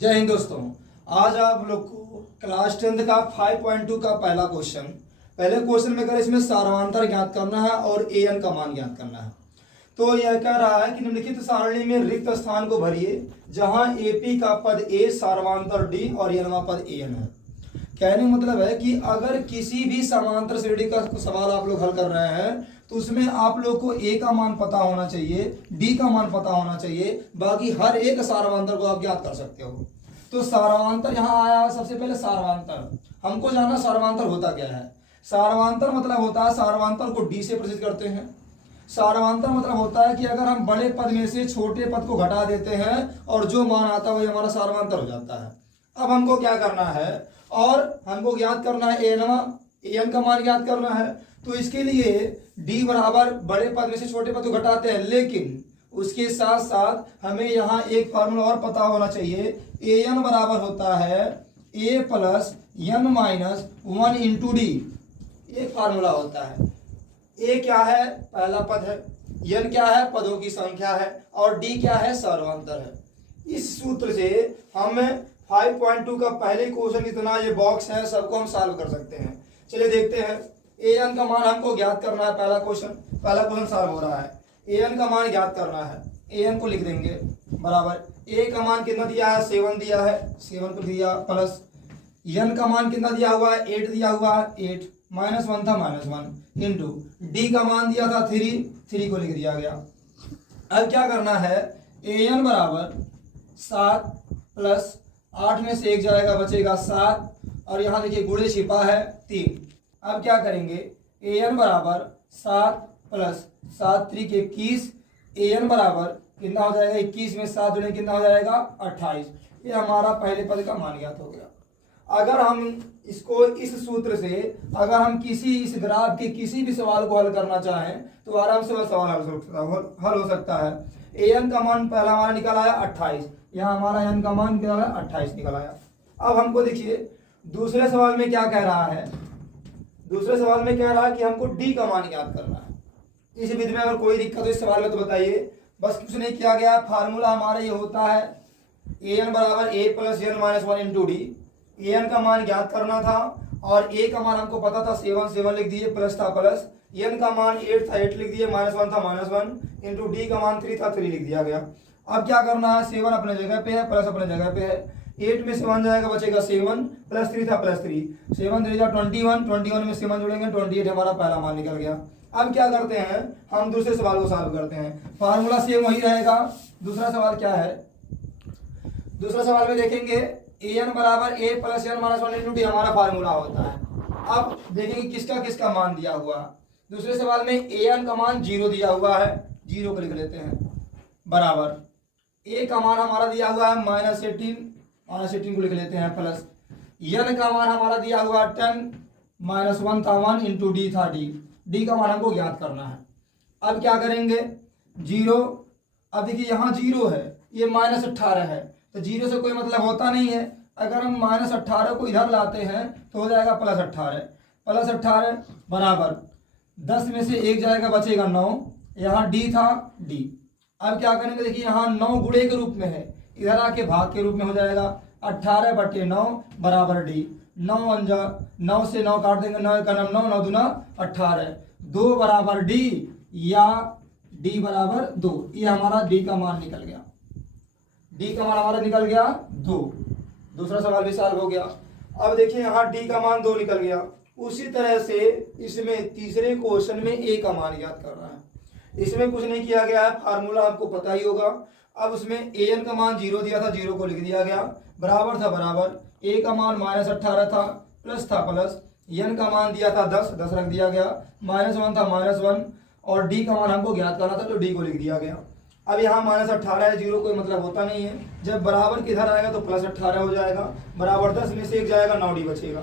जय हिंद दोस्तों। आज आप लोग को क्लास 10th का 5.2 का पहला पहले क्वेश्चन में कर इसमें सारवांतर ज्ञात करना है और an का मान ज्ञात करना है। तो यह कह रहा है कि निम्नलिखित सारणी में रिक्त स्थान को भरिए जहां AP का पद A सारवांतर D और n पद an है। कहने का मतलब है कि अगर किसी भी समांतर श्रेणी का सवाल आप लोग हल कर रहे हैं तो उसमें आप लोग को A का मान पता होना चाहिए, D का मान पता होना चाहिए, बाकी हर एक सारवांतर को आप ज्ञात कर सकते हो। तो सारवांतर यहाँ आया। सबसे पहले सारवांतर हमको जानना, सारवांतर होता क्या है। सारवांतर मतलब होता है, सारवांतर को D से प्रदर्शित करते हैं। सारवांतर मतलब होता है कि अगर हम बड़े पद में से छोटे पद को घटा देते हैं और जो मान आता है वही हमारा सारवांतर हो जाता है। अब हमको क्या करना है, और हमको ज्ञात करना है an का मान ज्ञात करना है। तो इसके लिए d बराबर बड़े पद में से छोटे पद को घटाते हैं, लेकिन उसके साथ साथ हमें यहाँ एक फार्मूला और पता होना चाहिए। an बराबर होता है a plus n minus 1 into d. एक फार्मूला होता है। a क्या है, पहला पद है, n क्या है, पदों की संख्या है, और d क्या है, सारवांतर है। इस सूत्र से हम 5.2 का पहले क्वेश्चन इतना ये बॉक्स है सबको हम सॉल्व कर सकते हैं। चलिए देखते हैं। an का मान हमको ज्ञात करना है। पहला क्वेश्चन सॉल्व हो रहा है। an का मान ज्ञात करना है। an को लिख देंगे बराबर a का मान कितना दिया है, 7 दिया है, 7 को दिया, प्लस n का मान कितना दिया हुआ है, 8 दिया हुआ है, 8 माइनस 1 था, माइनस 1 इंटू d का मान दिया था 3 को लिख दिया गया। अब क्या करना है, an बराबर 7 प्लस 8 में से 1 जाएगा, बचेगा 7, और यहाँ देखिए गुणे छिपा है 3। अब क्या करेंगे, an बराबर 7 प्लस 7 3 के 21, an बराबर कितना हो जाएगा, 21 में 7 जुड़े कितना हो जाएगा, 28। ये हमारा पहले पद का मान ज्ञात हो गया। अगर हम इसको इस सूत्र से अगर हम इस ग्राफ के किसी भी सवाल को हल करना चाहें तो आराम से वह सवाल हल हो सकता है। an का मान पहला हमारा निकल आया 28, यहाँ हमारा n का मान निकल आया 28 निकल आया। अब हमको देखिए दूसरे सवाल में क्या कह रहा है। दूसरे सवाल में कह रहा है कि हमको d का मान ज्ञात करना है। इस विधि में अगर कोई दिक्कत हो इस सवाल में तो बताइए। बस कुछ नहीं किया गया, फार्मूला हमारा ये होता है an बराबर a plus n minus 1 into D. an का मान ज्ञात करना था और a का मान हमको पता था 7 लिख दिए, प्लस था प्लस, n का मान 8 था 8 लिख दिए, माइनस 1 था माइनस 1 इंटू डी का मान 3 था 3 लिख दिया गया। अब क्या करना है, 7 अपने जगह पे है, प्लस अपने जगह पे है, 8 में से 1 जाएगा, बचेगा 7 प्लस 3 था प्लस 3, 7 3 21 में 7 जुड़ेंगे 28 हमारा पहला मान निकल गया। अब क्या करते हैं, हम दूसरे सवाल को सॉल्व करते हैं। फार्मूला सेम वही रहेगा। दूसरा सवाल क्या है, दूसरा सवाल में देखेंगे an बराबर a plus n minus 1 into d हमारा फार्मूला होता है। अब देखेंगे किसका किसका मान दिया हुआ। दूसरे सवाल में an का मान 0 दिया हुआ है, 0 को लिख लेते हैं, बराबर a का मान हमारा दिया हुआ है माइनस 18 को लिख लेते हैं, प्लस n का मान हमारा दिया हुआ 10 माइनस 1 था 1 इंटू डी था डी का मान हमको ज्ञात करना है। अब क्या करेंगे, 0, अब देखिए यहाँ 0 है, ये माइनस 18 है, तो 0 से कोई मतलब होता नहीं है। अगर हम माइनस 18 को इधर लाते हैं तो हो जाएगा प्लस 18 बराबर 10 में से 1 जाएगा, बचेगा 9, यहाँ डी था डी। अब क्या करेंगे, देखिए यहाँ 9 गुणे के रूप में है, इधर आके भाग के रूप में हो जाएगा, 18/9 बराबर डी। 9 से 9 काट देंगे, 9 का 9 9 दूना 18, 2 बराबर डी या डी बराबर 2। ये हमारा डी का मान निकल गया, डी का मान हमारा निकल गया 2। दूसरा सवाल भी सॉल्व हो गया। अब देखिए यहाँ डी का मान 2 निकल गया। उसी तरह से इसमें तीसरे क्वेश्चन में ए का मान ज्ञात करना है। इसमें कुछ नहीं किया गया है, फार्मूला आपको पता ही होगा। अब उसमें an का मान 0 दिया था, 0 को लिख दिया गया, बराबर था बराबर a का मान माइनस 18 था, प्लस था प्लस, n का मान दिया था 10 रख दिया गया, माइनस 1 था माइनस 1, और d का मान हमको ज्ञात करना था तो d को लिख दिया गया। अब यहाँ माइनस 18 है, 0 कोई मतलब होता नहीं है, जब बराबर किधर आएगा तो प्लस 18 हो जाएगा, बराबर 10 में से 1 जाएगा, 9 डी बचेगा।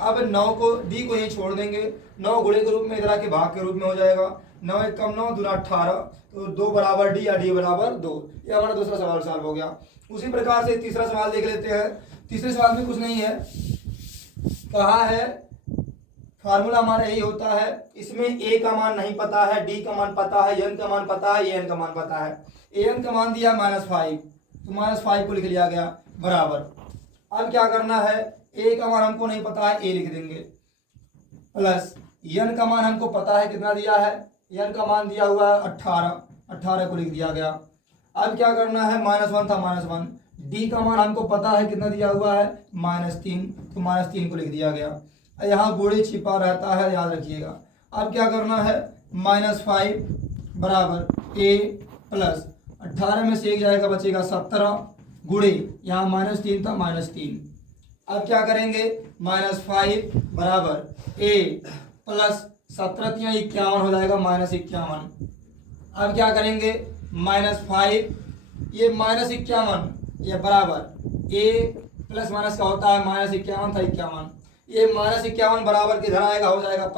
अब 9 को डी को यहीं छोड़ देंगे, 9 गुणे के रूप में इधर आके भाग के रूप में हो जाएगा, 9 1 कम 9 दूना 18, तो 2 बराबर डी या डी बराबर 2। ये हमारा दूसरा सवाल सॉल्व हो गया। उसी प्रकार से तीसरा सवाल देख लेते हैं। तीसरे सवाल में कुछ नहीं है, कहा है फार्मूला हमारा यही होता है। इसमें ए का मान नहीं पता है, डी का मान पता है, एन का मान पता है, एन का मान पता है। एन का मान दिया -5, तो -5 को लिख लिया गया, बराबर, अब क्या करना है, ए का मान हमको नहीं पता है, ए लिख देंगे, प्लस एन का मान हमको पता है कितना दिया है, एन का मान दिया हुआ है 18, 18 को लिख दिया गया। अब क्या करना है, -1 था -1, डी का मान हमको पता है कितना दिया हुआ है -3, तो -3 को लिख दिया गया। यहाँ गुणे छिपा रहता है, याद रखिएगा। अब क्या करना है, -5 बराबर ए प्लस 18 में से 1 जाएगा, बचेगा 17 गुणे यहाँ -3 था -3। अब क्या करेंगे, -5 बराबर ए प्लस 17 या 51 हो जाएगा -51। अब क्या करेंगे, -5 ये -51 ये बराबर ए प्लस माइनस का होता है -51 था 51, ये -51 बराबर किधर आएगा, हो जाएगा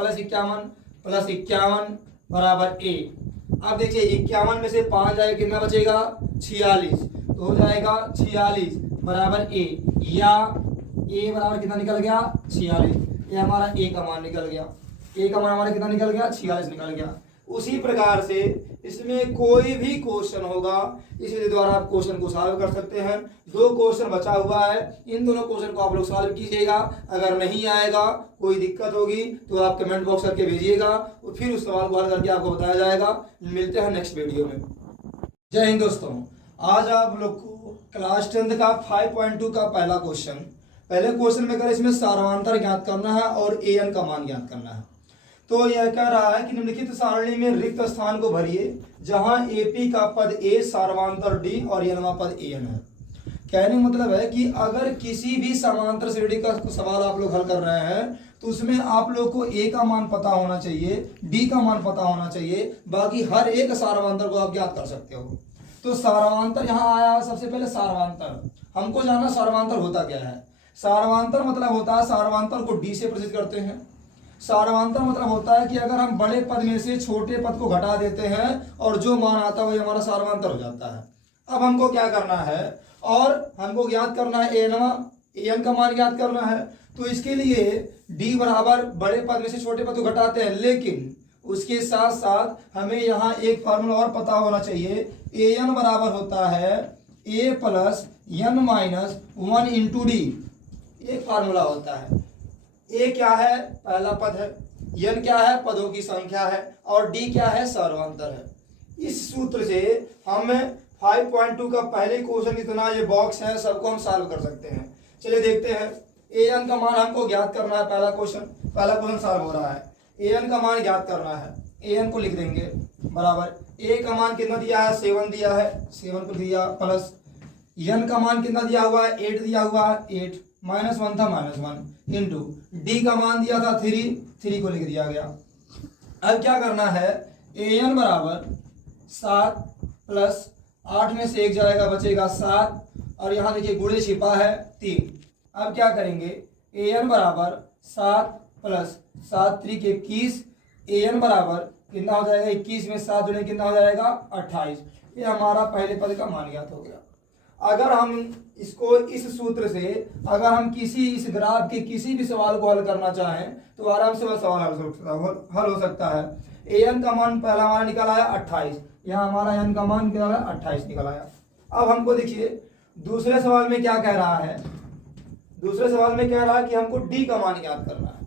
+51 बराबर ए। अब देखिए 51 में से 5 जाएगा, कितना बचेगा 46, तो हो जाएगा 46 बराबर ए, या ए बराबर कितना निकल गया 46, ये हमारा ए का मान निकल गया। ए का मान हमारा कितना निकल गया 46 निकल गया। उसी प्रकार से इसमें कोई भी क्वेश्चन होगा, इसी द्वारा आप क्वेश्चन को सॉल्व कर सकते हैं। 2 क्वेश्चन बचा हुआ है, इन दोनों क्वेश्चन को आप लोग सॉल्व कीजिएगा। अगर नहीं आएगा, कोई दिक्कत होगी तो आप कमेंट बॉक्स करके भेजिएगा और फिर उस सवाल को हल करके आपको बताया जाएगा। मिलते हैं नेक्स्ट वीडियो में। जय हिंद दोस्तों, आज आप लोग को क्लास 10 का 5.2 का पहला क्वेश्चन, पहले क्वेश्चन में अगर इसमें सारवांतर ज्ञात करना है और an का मान ज्ञात करना है। तो यह कह रहा है कि निम्नलिखित सारणी में रिक्त स्थान को भरिए जहां एपी का पद ए, सारवांतर डी और एनवा पद एन है। कहने का मतलब है कि अगर किसी भी समांतर श्रेणी का सवाल आप लोग हल कर रहे हैं तो उसमें आप लोग को ए का मान पता होना चाहिए, डी का मान पता होना चाहिए, बाकी हर एक सारवांतर को आप ज्ञात कर सकते हो। तो सारवांतर यहाँ आया, सबसे पहले सारवांतर हमको जानना, सारवांतर होता क्या है। सारवांतर मतलब होता है, सारवांतर को डी से प्रदर्शित करते हैं। सारवांतर मतलब होता है कि अगर हम बड़े पद में से छोटे पद को घटा देते हैं और जो मान आता है वही हमारा सारवांतर हो जाता है। अब हमको क्या करना है, और हमको ज्ञात करना है एन का मान ज्ञात करना है। तो इसके लिए डी बराबर बड़े पद में से छोटे पद को घटाते हैं, लेकिन उसके साथ साथ हमें यहाँ एक फार्मूला और पता होना चाहिए। एन बराबर होता है a plus n minus 1 into d, एक फार्मूला होता है। ए क्या है, पहला पद है, एन क्या है, पदों की संख्या है, और डी क्या है, सारवांतर है। इस सूत्र से हम 5.2 का पहले क्वेश्चन जितना ये बॉक्स है सबको हम सॉल्व कर सकते हैं। चलिए देखते हैं। एन का मान हमको ज्ञात करना है, पहला क्वेश्चन सॉल्व हो रहा है। एन का मान ज्ञात करना है, एन को लिख देंगे बराबर, ए का मान कितना दिया है 7 दिया है, 7 को दिया, प्लस एन का मान कितना दिया हुआ है 8 दिया हुआ है, 8 -1 था -1 इंटू डी का मान दिया था 3 को लिख दिया गया। अब क्या करना है, एन बराबर 7 प्लस 8 में से 1 जाएगा, बचेगा 7, और यहाँ देखिए गुणे छिपा है 3। अब क्या करेंगे, एन बराबर 7 प्लस 7 3 के 21, एन बराबर कितना हो जाएगा 21 में 7 जुड़े कितना हो जाएगा 28। ये हमारा पहले पद का मान ज्ञात हो गया। अगर हम इसको इस सूत्र से अगर हम इस ग्राफ के किसी भी सवाल को हल करना चाहें तो आराम से वह सवाल हल हो सकता है। एन का मान पहला हमारा निकल आया 28, यहाँ हमारा एन का मान निकल आया 28 निकल आया। अब हमको देखिए दूसरे सवाल में क्या कह रहा है, दूसरे सवाल में कह रहा है कि हमको डी का मान ज्ञात करना है।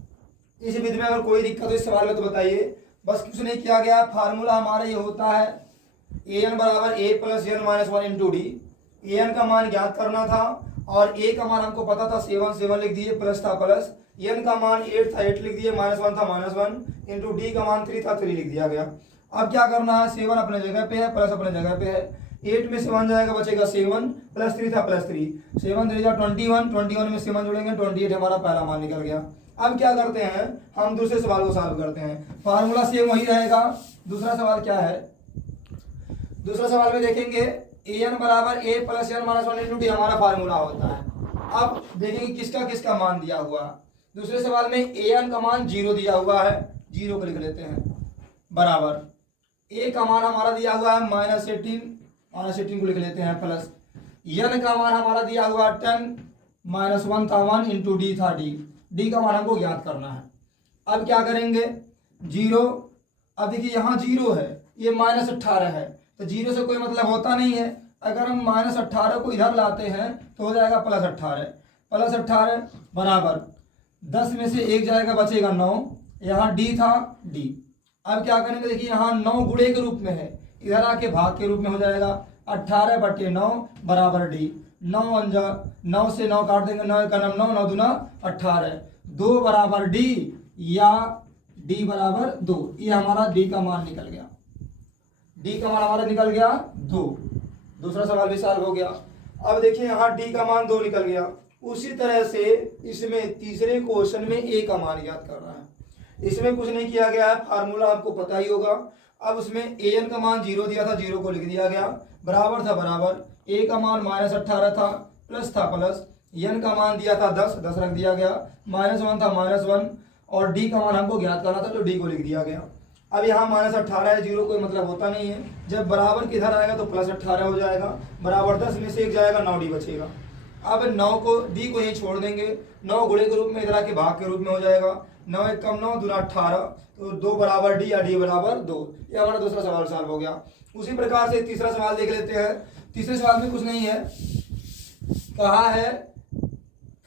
इस विधि में अगर कोई दिक्कत हो इस सवाल में तो बताइए। बस कुछ नहीं किया गया, फार्मूला हमारा ये होता है एन बराबर a plus n minus 1 into d. N का मान ज्ञात करना था और ए का मान हमको पता था 7 लिख दिए, प्लस था प्लस, एन का मान 8 था 8 लिख दिए, -1 था -1 इंटू डी का मान 3 था 3 लिख दिया गया। अब क्या करना है, 7 अपने जगह पे है, प्लस अपने जगह पे है, 8 में से 1 जाएगा, बचेगा 7 प्लस 3 था प्लस 3, 7 3 21 में 7 जोड़ेंगे 28 हमारा पहला मान निकल गया। अब क्या करते हैं, हम दूसरे सवाल को सॉल्व करते हैं। फार्मूला सेम वही रहेगा। दूसरा सवाल क्या है, दूसरा सवाल में देखेंगे एन बराबर a plus n minus 1 into d हमारा फार्मूला होता है। अब देखेंगे किसका किसका मान दिया हुआ। दूसरे सवाल में एन का मान 0 दिया हुआ है, 0 को लिख लेते हैं, बराबर ए का मान हमारा दिया हुआ है -18 को लिख लेते हैं, प्लस एन का मान हमारा दिया हुआ 10 -1 था 1 इंटू डी था डी का मान हमको ज्ञात करना है। अब क्या करेंगे, 0, अब देखिए यहाँ 0 है, ये -18 है, तो 0 से कोई मतलब होता नहीं है। अगर हम -18 को इधर लाते हैं तो हो जाएगा +18, +18 बराबर 10 में से 1 जाएगा, बचेगा 9। यहाँ डी था, डी। अब क्या करेंगे, देखिए यहाँ 9 गुणे के रूप में है, इधर आके भाग के रूप में हो जाएगा। 18/9 बराबर डी। 9 से 9 काट देंगे, 9 का 9, 9 दूना 18, 2 बराबर डी या डी बराबर 2। ये हमारा डी का मान निकल गया, डी का मान हमारा निकल गया 2। दूसरा सवाल भी सॉल्व हो गया। अब देखिए यहाँ डी का मान 2 निकल गया। उसी तरह से इसमें तीसरे क्वेश्चन में ए का मान ज्ञात करना है। इसमें कुछ नहीं किया गया है, फार्मूला आपको पता ही होगा। अब उसमें ए एन का मान 0 दिया था, 0 को लिख दिया गया, बराबर था बराबर, ए का मान -18 था, प्लस था प्लस, एन का मान दिया था 10, 10 रख दिया गया, -1 था -1, और डी का मान हमको ज्ञात करना था तो डी को लिख दिया गया। अब यहाँ -18 है, 0 कोई मतलब होता नहीं है, जब बराबर किधर आएगा तो +18 हो जाएगा, बराबर 10 में से 1 जाएगा, 9 डी बचेगा। अब 9 को डी को यहीं छोड़ देंगे, 9 गुणे के रूप में, इधर आके भाग के रूप में हो जाएगा, 9 1 कम 9 दूना 18, तो 2 बराबर डी या डी बराबर 2। ये हमारा दूसरा सवाल सॉल्व हो गया। उसी प्रकार से तीसरा सवाल देख लेते हैं। तीसरे सवाल में कुछ नहीं है, कहा है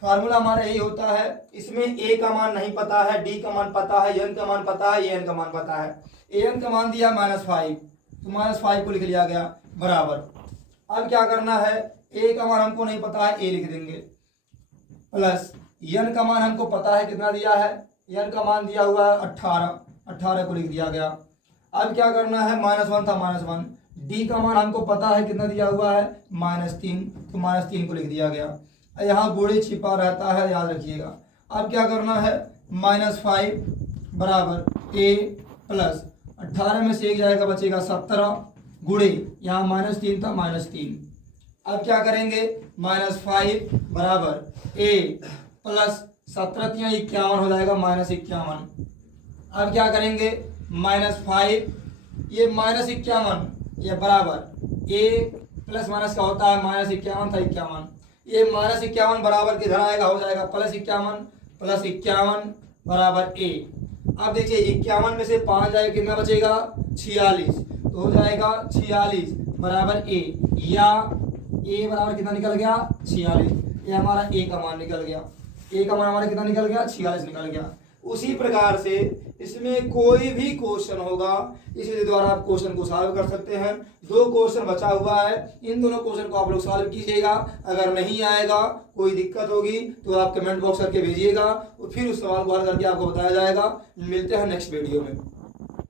फार्मूला हमारा यही होता है। इसमें ए का मान नहीं पता है, डी का मान पता है, एन का मान पता है, एन का मान पता है। एन का मान दिया -5, तो -5 को लिख लिया गया, बराबर। अब क्या करना है, ए का मान हमको नहीं पता है, ए लिख देंगे, प्लस एन का मान हमको पता है, कितना दिया है, एन का मान दिया हुआ है 18, 18 को लिख दिया गया। अब क्या करना है, -1 था -1, डी का मान हमको पता है, कितना दिया हुआ है, -3, तो -3 को लिख दिया गया। यहाँ गुणे छिपा रहता है, याद रखिएगा। अब क्या करना है, -5 बराबर ए प्लस 18 में से 1 जाएगा, बचेगा 17, गुणे यहाँ -3 था, -3। अब क्या करेंगे, -5 बराबर ए प्लस 17 या 51 हो जाएगा, -51। अब क्या करेंगे, -5 ये -51 ये बराबर ए प्लस माइनस का होता है, -51 था 51, ये -51 बराबर किधर आएगा, हो जाएगा +51 बराबर ए। अब देखिए 51 में से 5 जाएगा, कितना बचेगा, 46, तो हो जाएगा 46 बराबर ए, या ए बराबर कितना निकल गया, 46। ये हमारा ए का मान निकल गया, ए का मान हमारा कितना निकल गया, 46 निकल गया। उसी प्रकार से इसमें कोई भी क्वेश्चन होगा, इसके द्वारा आप क्वेश्चन को सॉल्व कर सकते हैं। 2 क्वेश्चन बचा हुआ है, इन दोनों क्वेश्चन को आप लोग सॉल्व कीजिएगा। अगर नहीं आएगा, कोई दिक्कत होगी तो आप कमेंट बॉक्स करके भेजिएगा, और फिर उस सवाल को हल करके आपको बताया जाएगा। मिलते हैं नेक्स्ट वीडियो में।